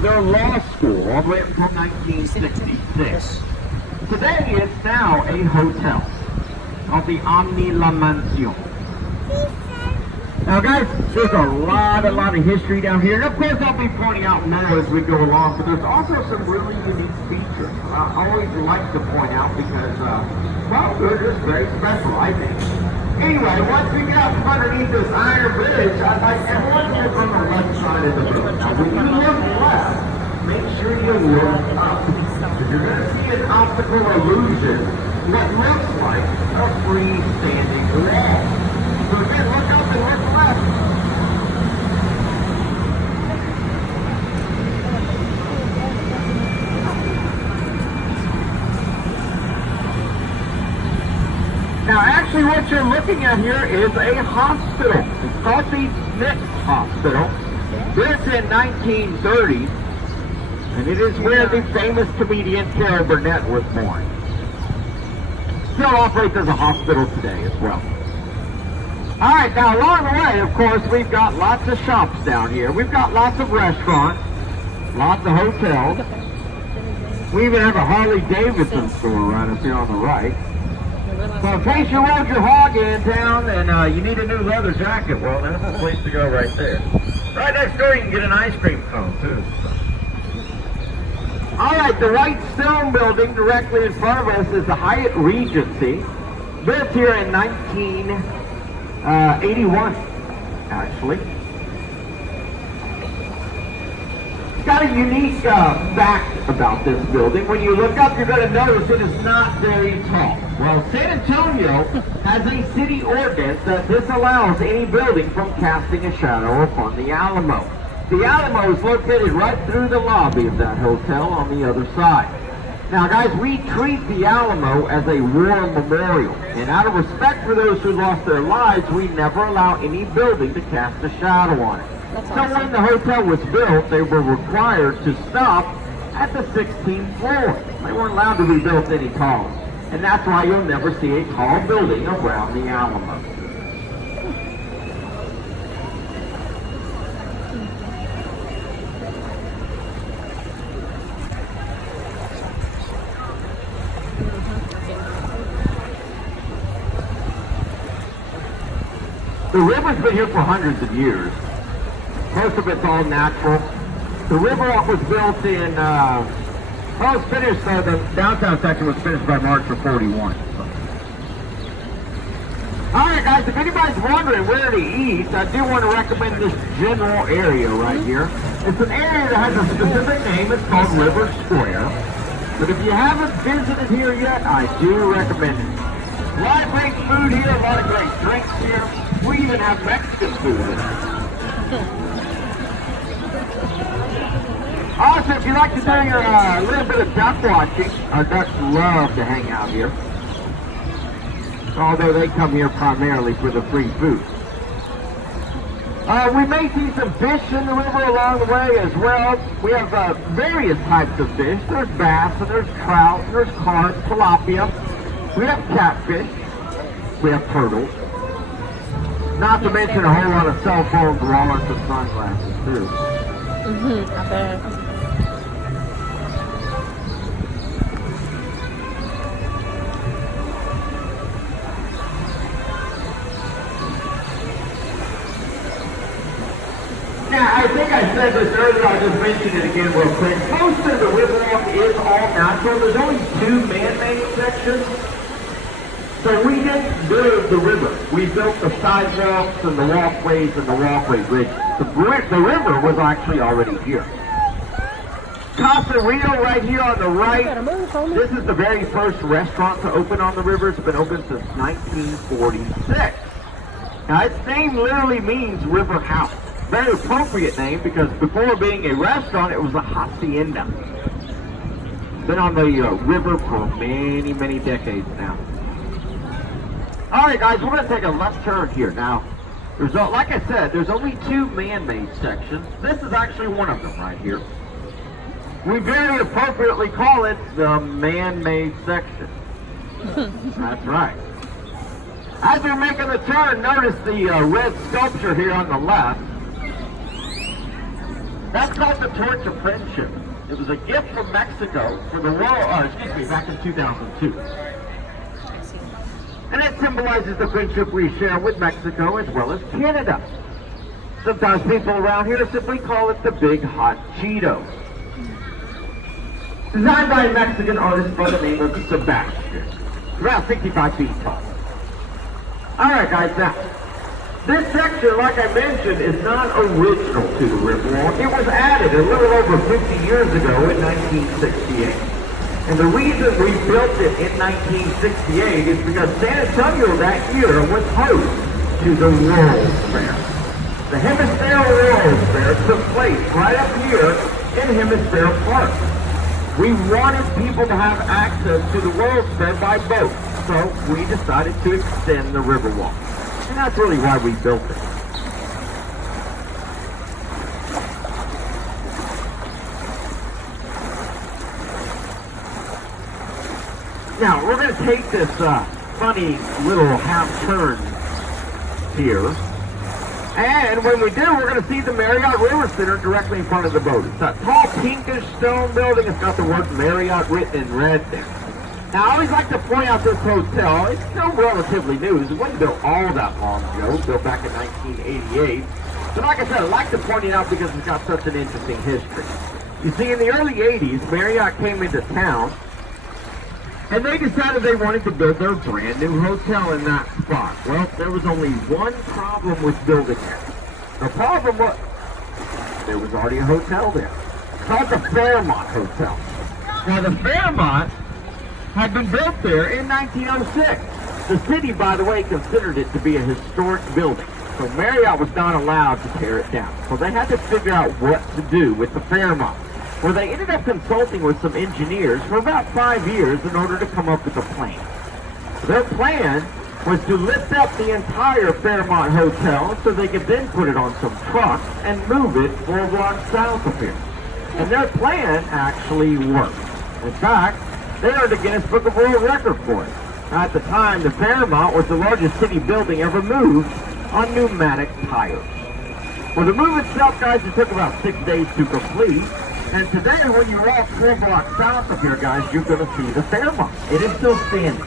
their law school all the way up until 1966. Today it's now a hotel called the Omni La Mansion. Now guys, there's a lot of history down here. And of course I'll be pointing out more as we go along, but there's also some really unique features. I always like to point out because, well, they're just very special, I think. Anyway, once we get out from underneath this iron bridge, I'd like everyone to look on the left side of the boat. Now when you look left, make sure you look up. Because you're going to see an optical illusion, what looks like a freestanding wall. So again, look up and look left. Now actually what you're looking at here is a hospital. It's called the Smith Hospital. Built in 1930. And it is where the famous comedian Carol Burnett was born. Still operates as a hospital today as well. Alright, now along the way, of course, we've got lots of shops down here. We've got lots of restaurants, lots of hotels. We even have a Harley Davidson store right up here on the right. So in case you rode your hog in town and you need a new leather jacket, well, that's the place to go right there. Right next door you can get an ice cream cone too. Alright, the white stone building directly in front of us is the Hyatt Regency. Built here in 1981, actually. It's got a unique fact about this building. When you look up, you're going to notice it is not very tall. Well, San Antonio has a city ordinance that disallows any building from casting a shadow upon the Alamo. The Alamo is located right through the lobby of that hotel on the other side. Now guys, we treat the Alamo as a war memorial, and out of respect for those who lost their lives, we never allow any building to cast a shadow on it. So when the hotel was built, they were required to stop at the 16th floor. They weren't allowed to be built any taller. And that's why you'll never see a tall building around the Alamo. The river's been here for hundreds of years. Most of it's all natural. The Riverwalk was built in, well, it was finished, the downtown section was finished by March of 41. Alright guys, if anybody's wondering where to eat, I do want to recommend this general area right here. It's an area that has a specific name. It's called River Square. But if you haven't visited here yet, I do recommend it. A lot of great food here, a lot of great drinks here. We even have Mexican food in it. Also, if you like to do your little bit of duck watching, our ducks love to hang out here. Although they come here primarily for the free food. We may see some fish in the river along the way as well. We have various types of fish. There's bass, and there's trout, and there's carp, tilapia. We have catfish. We have turtles. Not to mention a whole lot of cell phones, wallets, and sunglasses too. I bet. Now, I think I said this earlier, I'll just mention it again real quick. Most of the Riverwalk is all natural. There's only 2 man-made sections. So we didn't build the river. We built the sidewalks and the walkways and the walkway bridges. The river was actually already here. Casa Rio right here on the right. This is the very first restaurant to open on the river. It's been open since 1946. Now its name literally means river house. Very appropriate name because before being a restaurant, it was a hacienda. Been on the river for many, many decades now. Alright guys, we're going to take a left turn here. Now, there's like I said, there's only 2 man-made sections. This is actually one of them right here. We very appropriately call it the man-made section. That's right. As you're making the turn, notice the red sculpture here on the left. That's called the Torch of Friendship. It was a gift from Mexico for the world, back in 2002. And it symbolizes the friendship we share with Mexico as well as Canada. Sometimes people around here simply call it the Big Hot Cheeto. Designed by a Mexican artist by the name of Sebastian. Around 65 feet tall. Alright guys, now, this section, like I mentioned, is not original to the Riverwalk. It was added a little over 50 years ago in 1968. And the reason we built it in 1968 is because San Antonio that year was host to the World's Fair. The Hemisphere World's Fair took place right up here in Hemisphere Park. We wanted people to have access to the World's Fair by boat, so we decided to extend the Riverwalk. And that's really why we built it. Now, we're going to take this funny little half turn here. And when we do, we're going to see the Marriott River Center directly in front of the boat. It's that tall pinkish stone building. It's got the word Marriott written in red there. Now, I always like to point out this hotel. It's still relatively new. It wasn't built all that long ago, built back in 1988. But like I said, I like to point it out because it's got such an interesting history. You see, in the early 80s, Marriott came into town, and they decided they wanted to build their brand new hotel in that spot. Well, there was only one problem with building it. The problem was, there was already a hotel there. It's called the Fairmont Hotel. Now, the Fairmont had been built there in 1906. The city, by the way, considered it to be a historic building. So Marriott was not allowed to tear it down. So they had to figure out what to do with the Fairmont. Well, they ended up consulting with some engineers for about 5 years in order to come up with a plan. Their plan was to lift up the entire Fairmont Hotel so they could then put it on some trucks and move it 4 blocks south of here. And their plan actually worked. In fact, they earned a Guinness Book of World Record for it. At the time, the Fairmont was the largest city building ever moved on pneumatic tires. Well, the move itself, guys, it took about 6 days to complete. And today, when you walk 4 blocks south of here, guys, you're going to see the Fairmont. It is still standing.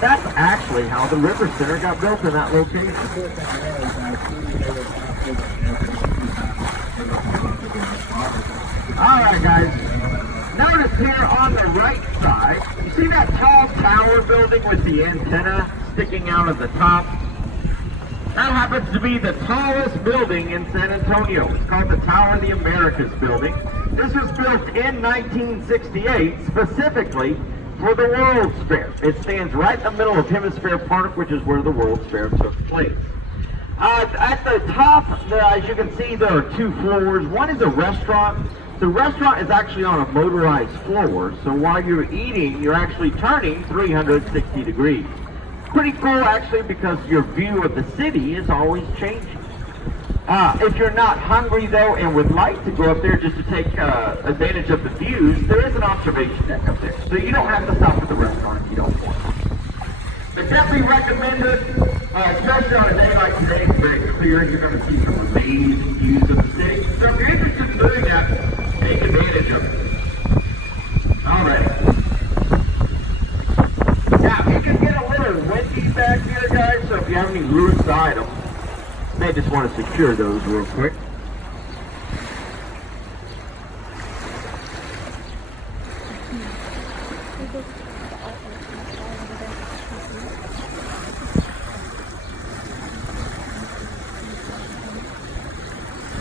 That's actually how the River Center got built in that location. All right, guys. Notice here on the right side, you see that tall tower building with the antenna sticking out of the top? That happens to be the tallest building in San Antonio. It's called the Tower of the Americas building. This was built in 1968 specifically for the World's Fair. It stands right in the middle of Hemisphere Park, which is where the World's Fair took place. At the top, as you can see, there are 2 floors. One is a restaurant. The restaurant is actually on a motorized floor, so while you're eating, you're actually turning 360 degrees. Pretty cool, actually, because your view of the city is always changing. If you're not hungry, though, and would like to go up there just to take advantage of the views, there is an observation deck up there. So you don't have to stop at the restaurant if you don't want to. But definitely recommend it, especially on a day like today. It's very clear. You're going to see some amazing views of the city. So if you're interested in doing that, take advantage of it. All right. Now, you can get a little windy back here, guys, so if you have any loose items, you may just want to secure those real quick.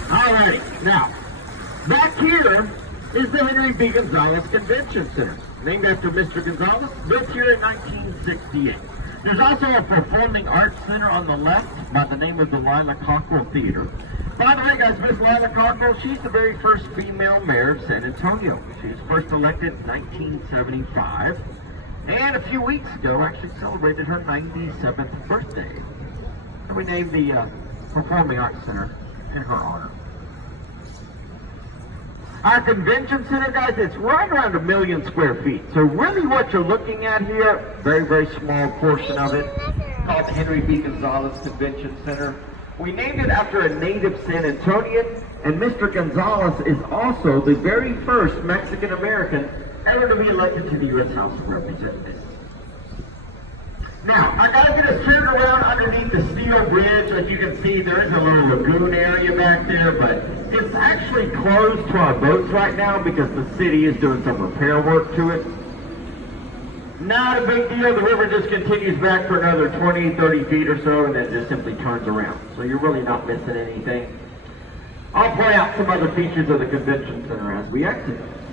Alrighty, now, back here is the Henry B. Gonzalez Convention Center, named after Mr. Gonzalez, built here in 1968. There's also a performing arts center on the left by the name of the Lila Cockrell Theater. By the way, guys, Miss Lila Cockrell, she's the very first female mayor of San Antonio. She was first elected in 1975, and a few weeks ago actually celebrated her 97th birthday. And we named the Performing Arts Center in her honor. Our convention center, guys, it's right around 1 million square feet. So really what you're looking at here, very, very small portion of it, called the Henry B. Gonzalez Convention Center. We named it after a native San Antonian And Mr. Gonzalez is also the very first Mexican-American ever to be elected to the U.S. House of Representatives. Now, I gotta get us turned around underneath the steel bridge. As you can see, there is a little lagoon area back there, but it's actually closed to our boats right now because the city is doing some repair work to it. Not a big deal. The river just continues back for another 20, 30 feet or so, and then it just simply turns around. So you're really not missing anything. I'll point out some other features of the convention center as we exit.